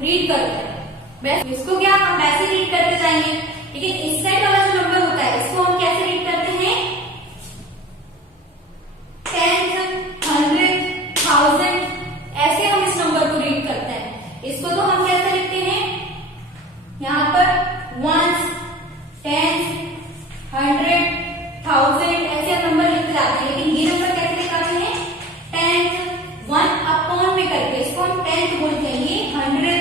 Read करते हैं। इसको क्या हम वैसे रीड करते जाएंगे, लेकिन इस साइड वाला जो नंबर होता है इसको हम कैसे रीड करते हैं, 10th, 100, 1000 ऐसे हम इस नंबर को रीड करते हैं। इसको तो हम कैसे लिखते हैं, यहाँ पर ones, tens, 100, 1000 ऐसे हम नंबर लिखते जाते हैं, लेकिन ये नंबर कैसे लिखाते हैं, 10th 1 अपॉन में करके, इसको हम 10th बोलते हैं, ये 100,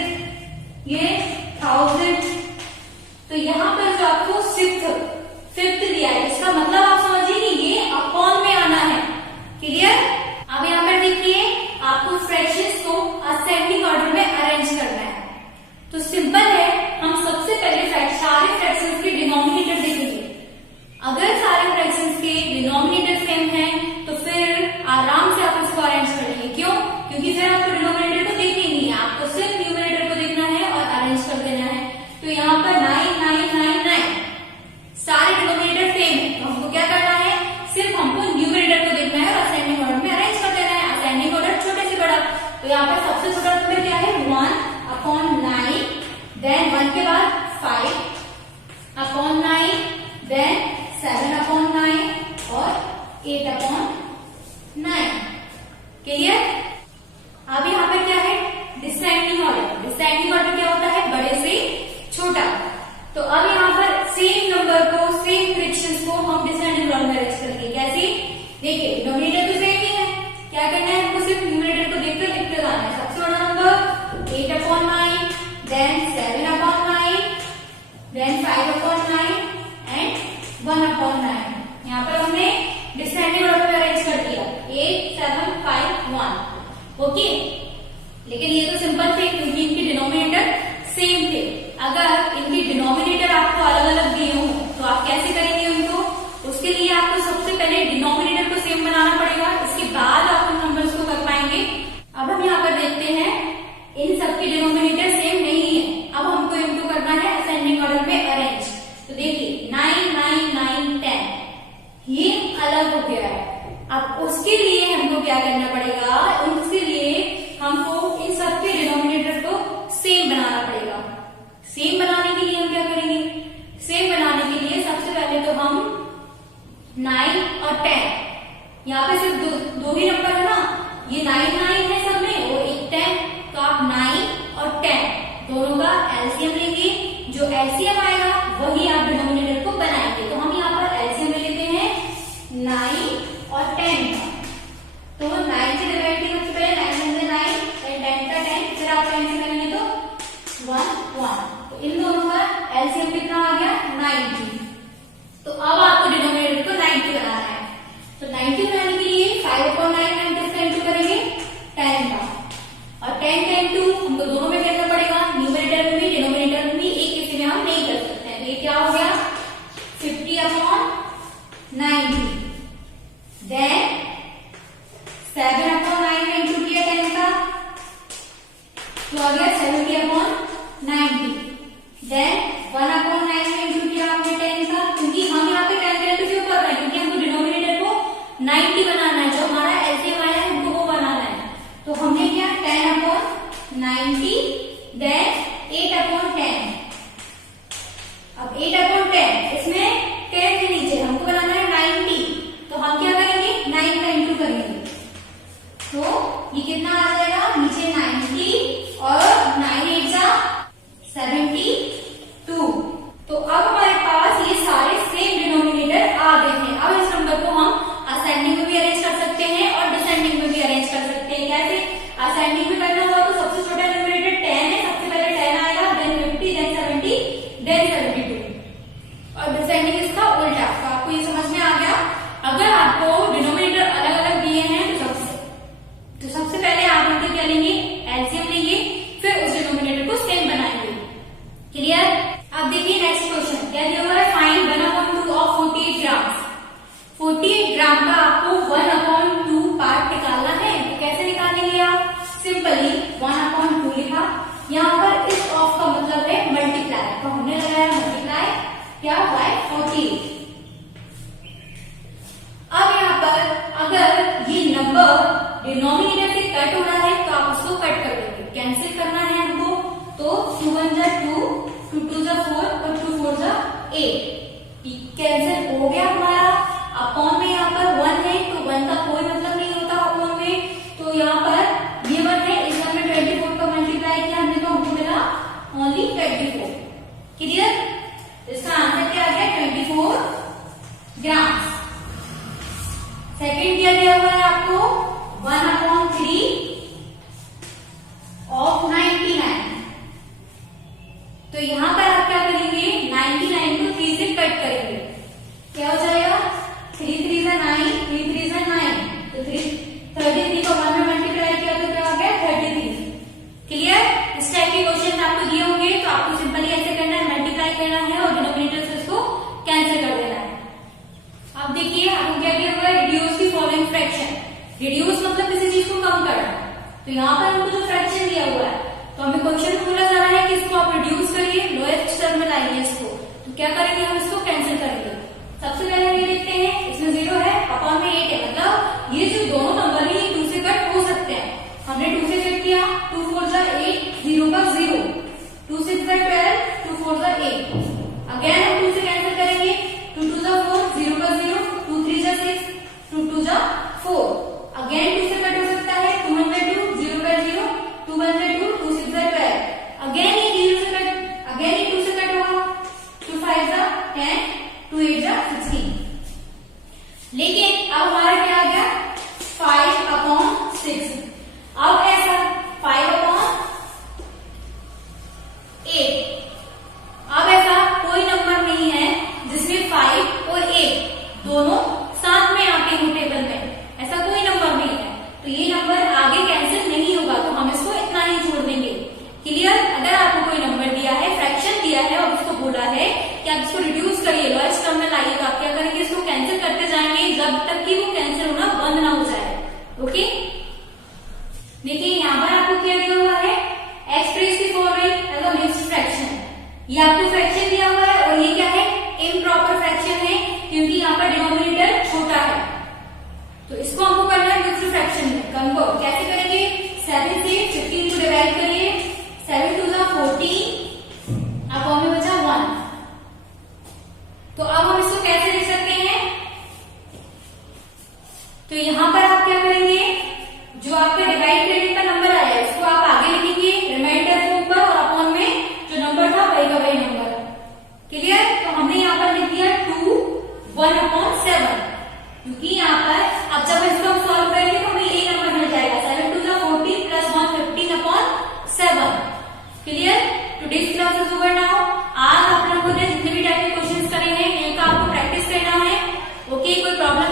ये 1000। तो यहाँ पर जो आपको फिफ्थ दिया है, इसका मतलब आप समझिए कि ये अपॉन में आना है। क्लियर? अब यहाँ पर देखिए आपको फ्रैक्शंस को असेंडिंग ऑर्डर में अरेंज करना है। तो सिंपल है, हम सबसे पहले सारे फ्रैक्शंस के डिनोमिनेटर देखेंगे। अगर सारे फ्रैक्शंस के डिनोमिनेटर सेम है तो फिर आराम से आप इसको अरेंज कर लेंगे। क्यों? क्योंकि फिर आपको डिनोमिनेटर को देखना ही नहीं है, आपको सिर्फ न्यूमरेटर को देखना है और अरेंज कर देना है। तो यहाँ पर 9 9 9 9 सारे डिनोमिनेटर सेम है, तो हमको क्या करना है, सिर्फ हमको न्यूमरेटर को देखना है और असेंडिंग ऑर्डर में अरेंज कर देना है। असेंडिंग ऑर्डर छोटे से बड़ा, तो यहाँ पर सबसे छोटा नंबर क्या है, 1/9, देन 1 के बाद 5/9, देन 7/9 और 8/9। क्लियर? अब यहाँ पर क्या है, डिसेंडिंग ऑर्डर। डिसेंडिंग ऑर्डर क्या होता है, बड़े से छोटा। तो अब यहाँ पर सेम नंबर को, सेम फ्रैक्शंस को हम डिसेंडिंग ऑर्डर में अरेंज करेंगे। कैसे? देखिए डिनोमिनेटर तो सेम ही है, क्या करना है, हमको सिर्फ न्यूमरेटर को देखकर लिखते जाना है। सबसे बड़ा नंबर 8/9, देन 7/9, देन 5/9 एंड 1/9। यहाँ पर हमने डिसेंडिंग ऑर्डर में अरेंज कर दिया, 8 7 5 1। ओके, लेकिन ये तो सिंपल थे क्योंकि इनके डिनोमिनेटर सेम थे। अगर इनके डिनोमिनेटर आपको अलग अलग दिए हो तो आप कैसे करेंगे उनको, उसके लिए आपको सबसे पहले डिनोमिनेटर को सेम बनाना पड़ेगा, इसके बाद आप उन नंबर्स को कर पाएंगे। अब हम यहाँ पर देखते हैं इन सबके डिनोमिनेटर सेम नहीं है, अब हमको इनको करना है असेंडिंग ऑर्डर में अरेंज। तो देखिए 9 9 9 10 ये अलग हो गया है। अब उसके लिए हमको क्या करना पड़ेगा, उसके लिए हमको इन सबके डिनोमिनेटर को सेम बनाना पड़ेगा। सेम बनाने के लिए हम क्या करेंगे, सेम बनाने के लिए सबसे पहले तो हम 9 और 10, यहाँ पे सिर्फ दो ही नंबर है ना, ये 9 9 है सब में और एक 10, तो आप 9 और 10 दोनों का एलसीएम लेंगे। जो एलसीएम आएगा वही आप डिनोमिनेटर को बनाएंगे। तो हम यहाँ पर एलसीएम ले लेते हैं 9 और 10 का। तो 9 से डिवाइड सबसे पहले 9 से 9, फिर 10 का 10, फिर आप 10 से करेंगे तो 1 1। तो इन दोनों का एलसीएम कितना आ गया, 90। तो अब आपको डिनोमिनेटर को 90 बनाना है। तो 90 बनाने के लिए 5/9 90 का इंटू करेंगे 10 का, और 10 का इंटू हमको दोनों में करना पड़ेगा, न्यूमरेटर में भी डिनोमिनेटर में भी। एक किसी में हम नहीं कर सकते हैं। तो ये क्या हो गया, 50/90, देन 7/9 में इंटू किया 10 का, तो आ गया 70/90, देन 1/9 में इंटू किया आपने 10 का, क्योंकि हम यहाँ पे 10 करें तो क्यों कर रहे हैं, क्योंकि हमको डिनोमिनेटर को 90 बनाना है, जो हमारा एलसीएम आया है हमको वो बनाना है। तो हमने किया 10/90, देन 8/10। अब 8/10 इसमें 10 के नीचे हमको बनाना है 90, तो हम क्या करेंगे, 9 का इंटू करेंगे। तो ये कितना आ जाएगा, नीचे 90 और 9 8 72। तो अब हमारे पास ये सारे सेम डिनोमिनेटर आ गए हैं। अब इस नंबर को हम असेंडिंग में भी अरेंज कर सकते हैं और डिसेंडिंग में भी अरेंज कर सकते हैं। कैसे? असेंडिंग में करना हुआ तो सबसे छोटा डिनोमिनेटर 10 है, सबसे पहले 10 आएगा, देन 50, देन 70, देन 72। और डिसेंडिंग इसका उल्टा। तो आपको ये समझ में आ गया। अगर आपको डिनोमिनेटर अलग अलग दिए हैं तो सबसे पहले आप उनके क्या लेंगे, एलसीएम लेंगे, फिर उस डिनोमिनेटर को सेम बनाएंगे। क्लियर? अब देखिए नेक्स्ट क्वेश्चन क्या दिया हुआ है, फाइंड 1/2 ऑफ 48 ग्राम। 48 ग्राम का आपको 1/2 पार्ट निकालना है। तो कैसे निकालेंगे आप, सिंपली 1/2 लिखा, यहाँ पर इस ऑफ का मतलब है मल्टीप्लाई, तो हमने लगाया मल्टीप्लाई क्या बाय 48। अब यहाँ पर अगर ये नंबर डिनोमिनेटर से कट हो रहा है तो आप उसको कट कर देंगे, कैंसिल करना है हमको। तो 2 1 जा 2, 2 2 जा 4 और 2 4 जा 8। कैंसिल हो गया हमारा। अपॉन में यहाँ पर 1 है तो 1 का कोई मतलब नहीं होता अपॉन में, तो यहाँ पर ये 1 है, इस 1 में 24 का मल्टीप्लाई किया हमने तो हमको मिला ओनली 24। क्लियर? इसका आंसर क्या आ गया 24 ग्राम। सेकंड क्या दिया हुआ है आपको 1/3 ऑफ 99। तो यहां पर आप क्या करेंगे 99 को 3 से कट करेंगे, क्या हो जाएगा 3 3 जा 9, 3 3 जा 9, तो 33 को 1 में मल्टीप्लाई किया तो क्या हो गया 33। क्लियर? इस टाइप के क्वेश्चन आपको दिए होंगे तो आपको सिंपली ऐसे करना है, मल्टीप्लाई करना है और डिनोमिनेटर से उसको कैंसिल कर देना है। अब देखिए आपको क्या दिया हुआ है reduce the following fraction. Reduce मतलब किसी चीज को कम करना, तो यहाँ पर हमको जो फ्रैक्शन दिया हुआ है तो हमें क्वेश्चन में बोला जा रहा है कि इसको आप रिड्यूस करिए, लोएस्ट टर्म में लाइए इसको, तो क्या करेंगे हम इसको कैंसिल करेंगे। सबसे पहले हम ये देखते हैं इसमें 0 है, अपॉन में 8 है, मतलब ये जो दोनों नंबर है ये 2 से कट हो सकते हैं। हमने 2 से कट किया, 2 4 जा 8, 0 का 0, 2 6 जा 12, 2 4 जा 8। अगेन हम 2 से कैंसिल करेंगे, 2 2 जा 4, 0 का 0, 2 3 जा 6, 2 2 जा 4। अगेन 2 से कट हो सकता है, 2 1 जा 2, 0 का 0, 2 1 जा 2, 2 6 जा 12। अगेन ये 0 से कट, अगेन ये 2 से कट होगा, 2 5 जा 10, 2 8 जा 16। लेकिन अब हमारा क्या आ गया 5/6। अब ऐसा 5/8। अब ऐसा कोई नंबर नहीं है जिसमें 5 और 8 दोनों साथ में आते हो टेबल में, ऐसा कोई नंबर नहीं है, तो ये नंबर आगे कैंसिल नहीं होगा, तो हम इसको इतना ही छोड़ देंगे। क्लियर? अगर आपको कोई नंबर दिया है, फ्रैक्शन दिया है और उसको बोला है कि आप इसको रिड्यूस करिए, लोएस्ट टर्म में लाइए, तो आप क्या करेंगे इसको कैंसिल करते जाएंगे जब तक कि वो कैंसिल होना बंद ना हो जाए। ओके, देखिए यहाँ पर आपको क्या दिया हुआ है express the following as a mixed fraction. ये आपको फ्रैक्शन दिया हुआ है और ये क्या है इम्प्रॉपर फ्रैक्शन है, क्योंकि यहाँ पर डिनोमिनेटर छोटा है, तो इसको हमको करना है मिक्स्ड फ्रैक्शन में कन्वर्ट। कैसे करेंगे 7 से 15 को डिवाइड करिए, 7 2 जा 14, अब में बचा 1। तो अब हम इसको कैसे लिख सकते हैं, तो यहां पर आप क्या करेंगे जो आपका डिवाइड करने का नंबर आया है उसको आप आगे लिखेंगे रिमाइंडर के ऊपर और अपॉन में जो नंबर था वही का वही नंबर। क्लियर? तो हमने यहाँ पर लिख दिया 2 1/7, क्योंकि यहाँ पर अब जब इसको हम सॉल्व करेंगे तो हमें यही नंबर मिल जाएगा 7 2 जा 14 plus 1 15/7। Clear? Today's class is over now. आज आप लोगों ने जितने भी टाइप के क्वेश्चंस करे हैं इनका आपको प्रैक्टिस करना है। ओके, कोई प्रॉब्लम